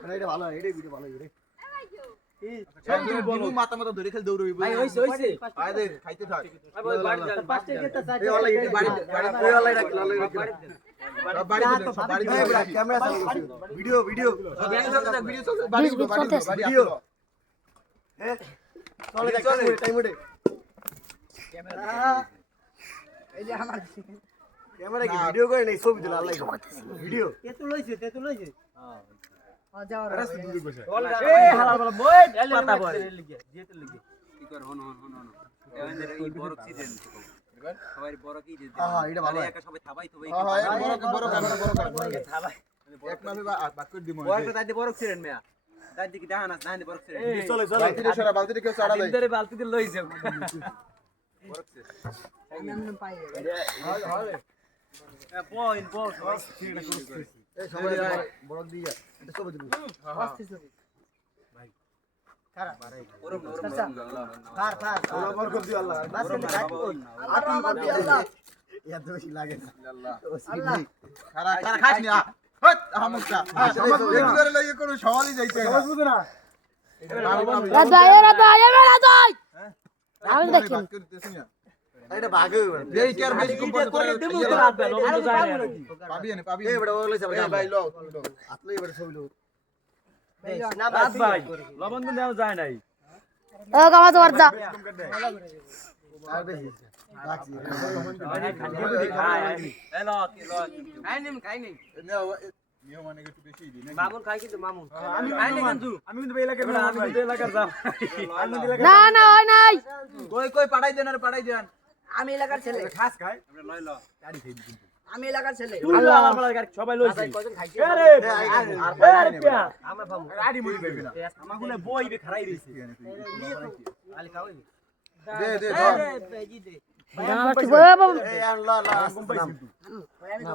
মানে এটা ভালো এটাই ভিডিও ভালো রে বিনু মাথা মাথা ধরে খেল দৌড়বি ভাই হইছে হইছে আরে খাইতে থাক পাঁচটা গেটা চাই এই ওলাই এটা বাড়ি এই ওলাই রাখ ওলাই রাখ বাড়ি বাড়ি ক্যামেরা চালু ভিডিও ভিডিও ভিডিও চলছে বাড়ি ভিডিও এ চলে দেখ টাইম ওঠে ক্যামেরা এই যে আমার ক্যামেরা কি ভিডিও করে নাই ছবি তুলে আল্লাহ ভিডিও তেতুল হইছে এই হালাল বল বই পাতা বল যেতে লিগে কি কর হন এদের এই বড় কি দেন সবাই বড় কি দেন হ্যাঁ এটা ভালো একা সবাই থাবাই তো ভাই হ্যাঁ বড় ক্যামেরা থাবাই এক নামে বাক করে দিমু বড় তাই বড় ছিলেন মিয়া তাই দিকে দাহানা দাহানি বড় ছিলেন চলে চলে বালতি দিয়ে সরা বালতি দিয়ে কেউ চড়া দেয় ধরে বালতি দিয়ে লইছে বড় ছে পয়েন্ট বল এই সবাই বড় দিয়ে এটা সব দিবি ওরম ফার আল্লাহ বরকত দি আল্লাহ বাস করে কাটবো আল্লাহ দি আল্লাহ ইয়া বেশি লাগে না আল্লাহ আল্লাহ খারা খারা খাস না হট হামুকা সমাজ বুঝে করে লাগে কোনো সওয়ালই যাইতে না বুঝ না রাজাই আমি দেখি এটা ভাগে এই কেয়ার বেশি কোম্পানি করে দেবো তো রাত বেলা লবণ তো যায় না পাবি না পাবি এই বড় ওলাই যাবে এই ভাই লো আপনি এবারে ছবি লো না বাস ভাই লবণ তো দেওয়া যায় নাই ও কামা তো বারদা আর বেশি রাখছি খাই নেই নিয়ম মানে একটু বেশি দিই না মামুন খাই কিন্তু মামুন আমি কিন্তু এলাকার আমি কিন্তু এলাকার যাও না না হয় নাই কই পাঠাই দেন আর পাঠাই দেন আমি এলাকার ছেলে খাস খায় আমরা লই ল গাড়ি খেয়ে কিন্তু আমি এলাকার ছেলে আল্লাহ আল্লাহ গাড়ি সবাই লইছে কয়জন খাইছে আরে আরে পিয়া আমরা পাবো গাড়ি মুড়ি পাইবি না আমাগুলো বইবে খারাই রইছে আলি খাওয়াই দে দে পেজি দে বাবা এই আল্লাহ আল্লাহ